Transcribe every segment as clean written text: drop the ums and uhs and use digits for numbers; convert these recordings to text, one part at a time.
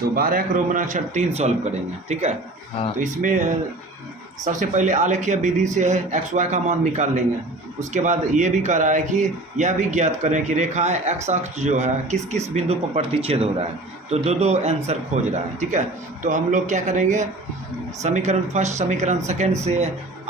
तो 12 का रोमन अक्षर 3 सॉल्व करेंगे, ठीक है। हाँ। तो इसमें सबसे पहले आलेखीय विधि से एक्स वाई का मान निकाल लेंगे। उसके बाद ये भी कह रहा है कि यह भी ज्ञात करें कि रेखाएं एक्स अक्ष जो है किस किस बिंदु पर प्रतिच्छेद हो रहा है। तो दो दो आंसर खोज रहा है, ठीक है। तो हम लोग क्या करेंगे, समीकरण फर्स्ट समीकरण सेकेंड से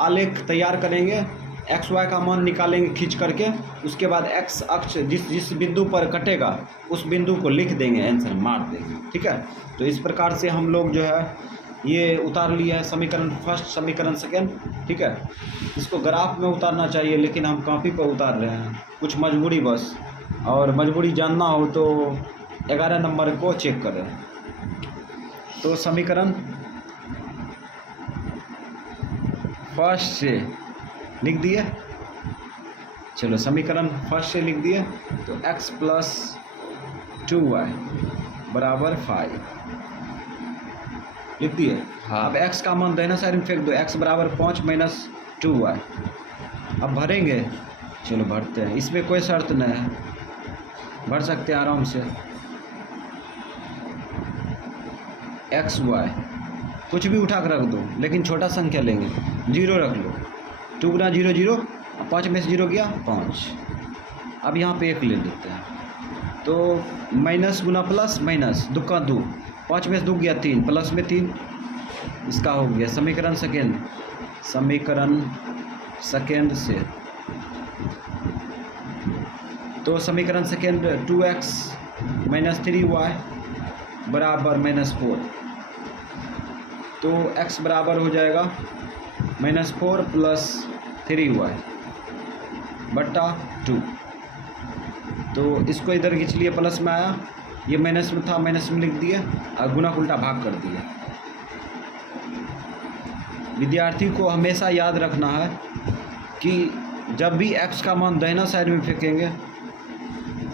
आलेख तैयार करेंगे, एक्स वाई का मान निकालेंगे खींच करके। उसके बाद एक्स अक्ष जिस जिस बिंदु पर कटेगा उस बिंदु को लिख देंगे, आंसर मार देंगे, ठीक है। तो इस प्रकार से हम लोग जो है ये उतार लिया है समीकरण फर्स्ट समीकरण सेकेंड, ठीक है। इसको ग्राफ में उतारना चाहिए लेकिन हम कॉपी पर उतार रहे हैं, कुछ मजबूरी बस, और मजबूरी जानना हो तो 11 नंबर को चेक करें। तो समीकरण फर्स्ट से लिख दिए, चलो समीकरण फर्स्ट से लिख दिए। तो x प्लस 2y बराबर 5 लिख दिए। हाँ। अब x का मान दाहिना साइड में फेंक दो, x बराबर 5 माइनस 2y। अब भरेंगे, चलो भरते हैं, इसमें कोई शर्त नहीं है, भर सकते हैं आराम से। x y कुछ भी उठा कर रख दो, लेकिन छोटा संख्या लेंगे, 0 रख लो। 2 गुना 0 0, 5 में से 0 गया 5। अब यहाँ पे 1 ले लेते हैं, तो माइनस गुना प्लस माइनस, 2 का 2, 5 में से 2 गया 3, प्लस में 3, इसका हो गया समीकरण सेकेंड। समीकरण सेकेंड से तो समीकरण सेकेंड 2x माइनस 3y बराबर -4। तो x बराबर हो जाएगा -4 प्लस 3y बट्टा 2। तो इसको इधर खींच लिए, प्लस में आया, ये माइनस में था, माइनस में लिख दिए और गुना का उल्टा भाग कर दिए। विद्यार्थी को हमेशा याद रखना है कि जब भी x का मान दाहिना साइड में फेंकेंगे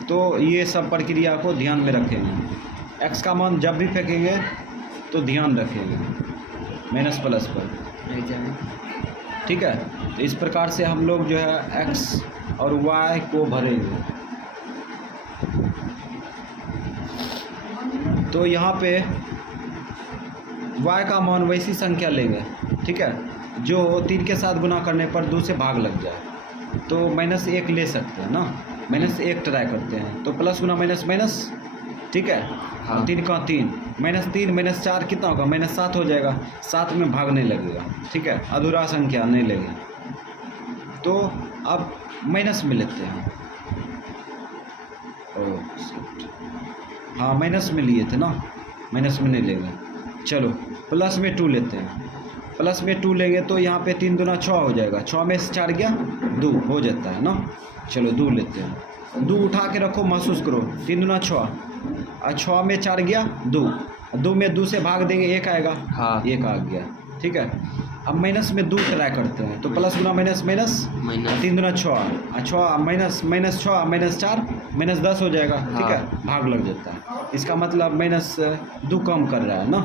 तो ये सब प्रक्रिया को ध्यान में रखेंगे। x का मान जब भी फेंकेंगे तो ध्यान रखेंगे माइनस प्लस पर, ठीक है। तो इस प्रकार से हम लोग जो है x और y को भरेंगे। तो यहाँ पे y का मान वैसी संख्या लेंगे, ठीक है, जो 3 के साथ गुना करने पर 2 से भाग लग जाए। तो -1 ले सकते हैं ना, -1 ट्राई करते हैं। तो प्लस गुना माइनस माइनस, ठीक है। हाँ। 3 का 3, -3 -4 कितना होगा, -7 हो जाएगा, 7 में भाग नहीं लगेगा, ठीक है, अधूरा संख्या नहीं लगेगा। तो अब माइनस में लेते हैं, हाँ माइनस में लिए थे ना, माइनस में नहीं लेंगे। चलो प्लस में 2 लेते हैं, प्लस में 2 लेंगे तो यहाँ पे 3 दूना 6 हो जाएगा, 6 में से 4 गया 2 हो जाता है ना। चलो 2 लेते हैं, 2 उठा के रखो, महसूस करो, 3 दूना 6 और 6 में 4 गया 2, 2 में 2 से भाग देंगे 1 आएगा, हाँ 1 आ गया, ठीक है। अब माइनस में 2 ट्राई करते हैं, तो प्लस गुना माइनस माइनस, 3 दूना 6 और 6 माइनस माइनस 6 -4 -10 हो जाएगा, ठीक है, भाग लग जाता है। इसका मतलब -2 कम कर रहा है ना,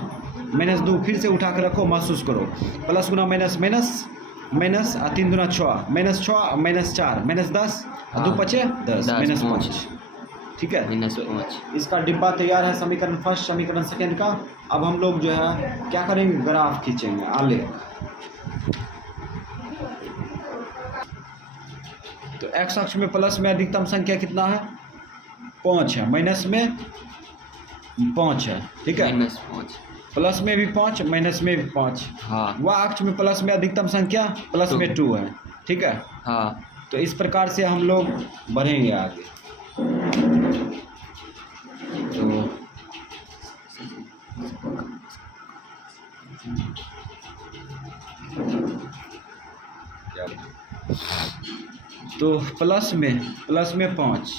-2 फिर से उठा के रखो, महसूस करो, प्लस गुना माइनस माइनस माइनस और 3 दूना 6 -6 -4 -10 और 2 पचे 10 -5, ठीक है। -5 इसका डिब्बा तैयार है, समीकरण फर्स्ट समीकरण सेकेंड का। अब हम लोग जो है क्या करेंगे, ग्राफ खींचेंगे, आलेख। तो x अक्ष में प्लस में अधिकतम संख्या कितना है, 5 है, माइनस में 5 है, ठीक है, -5, प्लस में भी 5 माइनस में भी 5, हाँ। वह अक्ष में प्लस में अधिकतम संख्या प्लस में 2 है, ठीक है, हाँ। तो इस प्रकार से हम लोग बढ़ेंगे आगे। तो प्लस में 5,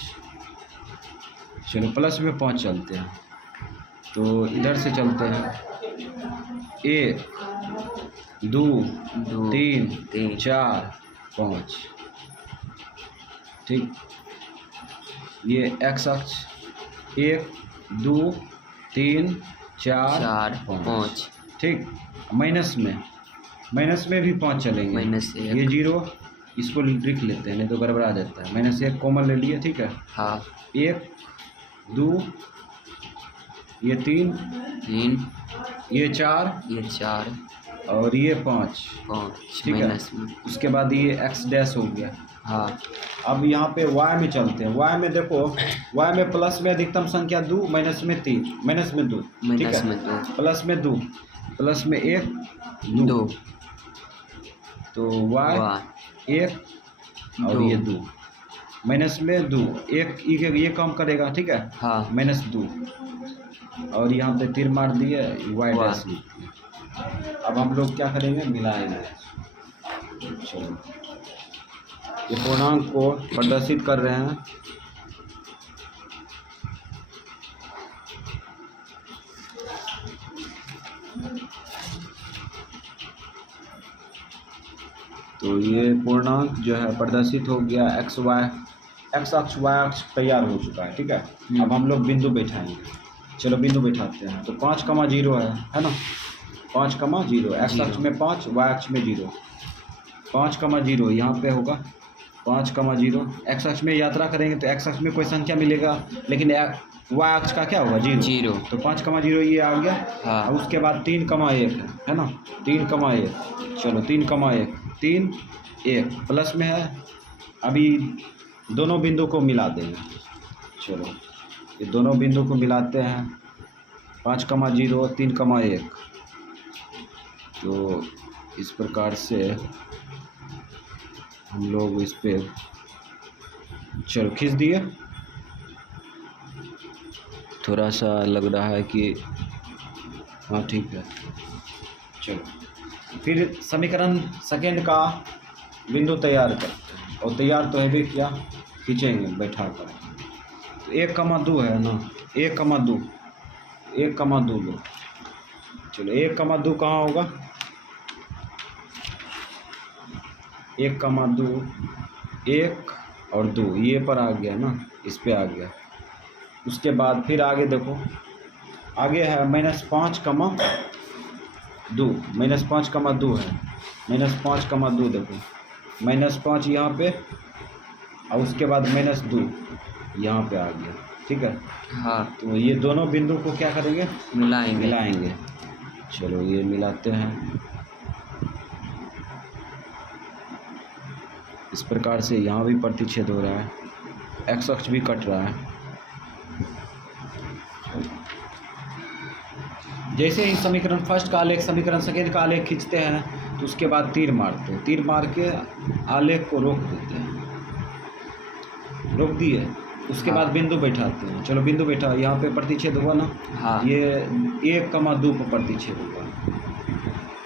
चलो प्लस में 5 चलते हैं, तो इधर से चलते हैं, 1 2 3 4 5, ठीक। ये x अक्ष 1 2 3 4 5, ठीक। माइनस में भी 5 चलेंगे, ये 0, इसको लिख लेते हैं नहीं तो गड़बड़ा जाता है, -1 कॉमन ले लिए, ठीक है, हाँ। 1 2 ये 3 3, ये 4 ये 4, और ये 5, 5 ठीक है। माइनस में। उसके बाद ये एक्स डैश हो गया। हाँ, अब यहाँ पे वाई में चलते हैं। वाई में देखो, वाई में प्लस में अधिकतम संख्या 2, माइनस में 3, माइनस में 2, ठीक माइनस है। में 2, प्लस में 2, प्लस में 1, 2, तो वाई 1 और 2, ये 2, माइनस में 2, एक ये कम करेगा, ठीक है। हाँ, माइनस 2 और यहाँ पे तीर मार दिए, वाई डैश। अब हम लोग क्या करेंगे, मिलाएंगे। चलो, ये पूर्णांक को प्रदर्शित कर रहे हैं। तो ये पूर्णांक जो है प्रदर्शित हो गया। एक्स अक्ष वाई अक्ष तैयार हो चुका है, ठीक है। अब हम लोग बिंदु बैठाएंगे। चलो बिंदु बैठाते हैं। तो 5,0 है ना। 5,0 एक्स अक्ष में 5, वाई अक्ष में 0। 5,0 यहाँ पे होगा 5,0। एक्स अक्ष में यात्रा करेंगे तो एक्स अक्ष में कोई संख्या मिलेगा, लेकिन वाई अक्ष का क्या होगा, 0। तो 5,0 ये आ गया। हाँ। और उसके बाद 3,1 है ना। 3,1, चलो 3,1, 3, 1 प्लस में है। अभी दोनों बिंदु को मिला देंगे। चलो ये दोनों बिंदु को मिलाते हैं। 5,0, 3,1। तो इस प्रकार से हम लोग इस पे चलो खींच दिए। थोड़ा सा लग रहा है कि हाँ ठीक है। चलो फिर समीकरण सेकेंड का बिंदु तैयार करते हैं। और तैयार तो है भी क्या, खींचेंगे बैठा कर। तो 1,2 है ना। 1,2, 1,2 लो। चलो 1,2 कहाँ होगा, 1,2, 1 और 2 ये पर आ गया ना, इस पे आ गया। उसके बाद फिर आगे देखो, आगे है -5,2, -5,2 है। -5,2 देखो, -5 यहाँ पे और उसके बाद -2 यहाँ पे आ गया, ठीक है। हाँ, तो ये दोनों बिंदु को क्या करेंगे, मिलाएंगे। चलो ये मिलाते हैं। इस प्रकार से यहाँ भी प्रतिच्छेद हो रहा है, एक्स अक्ष भी कट रहा है। जैसे ही समीकरण फर्स्ट का आलेख समीकरण सेकेंड का आलेख खींचते हैं तो उसके बाद तीर मारते हैं। तीर मार के आलेख को रोक देते हैं, रोक दिए। उसके बाद बिंदु बैठाते हैं। चलो बिंदु बैठा, यहाँ पे प्रतिच्छेद हुआ ना। हाँ। ये 1,2 पर प्रतिच्छेद हुआ,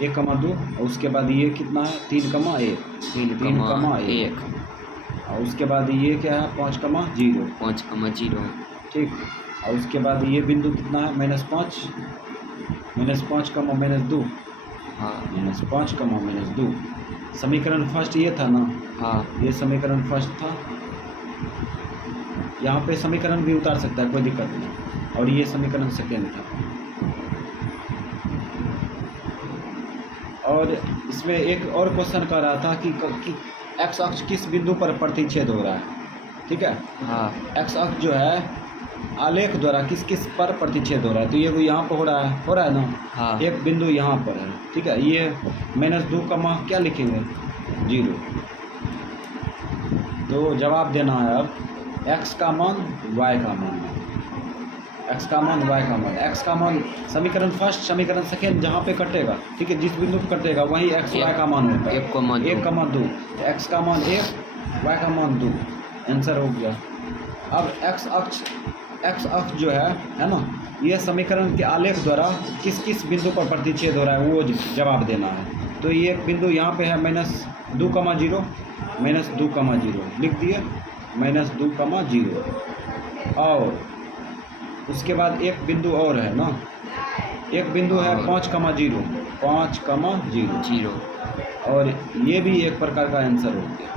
1,2 और उसके बाद ये कितना है, 3,1, 3,1 और उसके बाद ये क्या है, 5,0, 5,0, ठीक। और उसके बाद ये बिंदु कितना है, -5, -5,-2, हाँ, -5,-2। समीकरण फर्स्ट ये था ना। हाँ, ये समीकरण फर्स्ट था। यहाँ पे समीकरण भी उतार सकता है, कोई दिक्कत नहीं। और ये समीकरण सेकेंड था। और इसमें एक और क्वेश्चन कर रहा था कि एक्स अक्ष किस बिंदु पर प्रतिच्छेद हो रहा है, ठीक है। हाँ, एक्स अक्ष जो है आलेख द्वारा किस किस पर प्रतिच्छेद हो रहा है, तो ये यहाँ पर हो रहा है ना। हाँ। एक बिंदु यहाँ पर है, ठीक है। ये -2, क्या लिखेंगे, 0। तो जवाब देना है अब x का मान, y का मान, x का मान, y का मान। x का मान समीकरण फर्स्ट समीकरण सेकेंड जहाँ पे कटेगा, ठीक है, जिस बिंदु पर कटेगा वहीं x y का मान होता है। 1,2, x का मान 1, y का मान 2। आंसर हो गया। अब x अक्ष जो है ना, यह समीकरण के आलेख द्वारा किस किस बिंदु पर प्रतिच्छेद हो रहा है वो जवाब देना है। तो ये बिंदु यहाँ पे है -2,0, -2,0 लिख दिए, -2,0। और उसके बाद एक बिंदु और है ना, एक बिंदु है 5,0, 5,0। जीरो। और ये भी एक प्रकार का आंसर हो गया।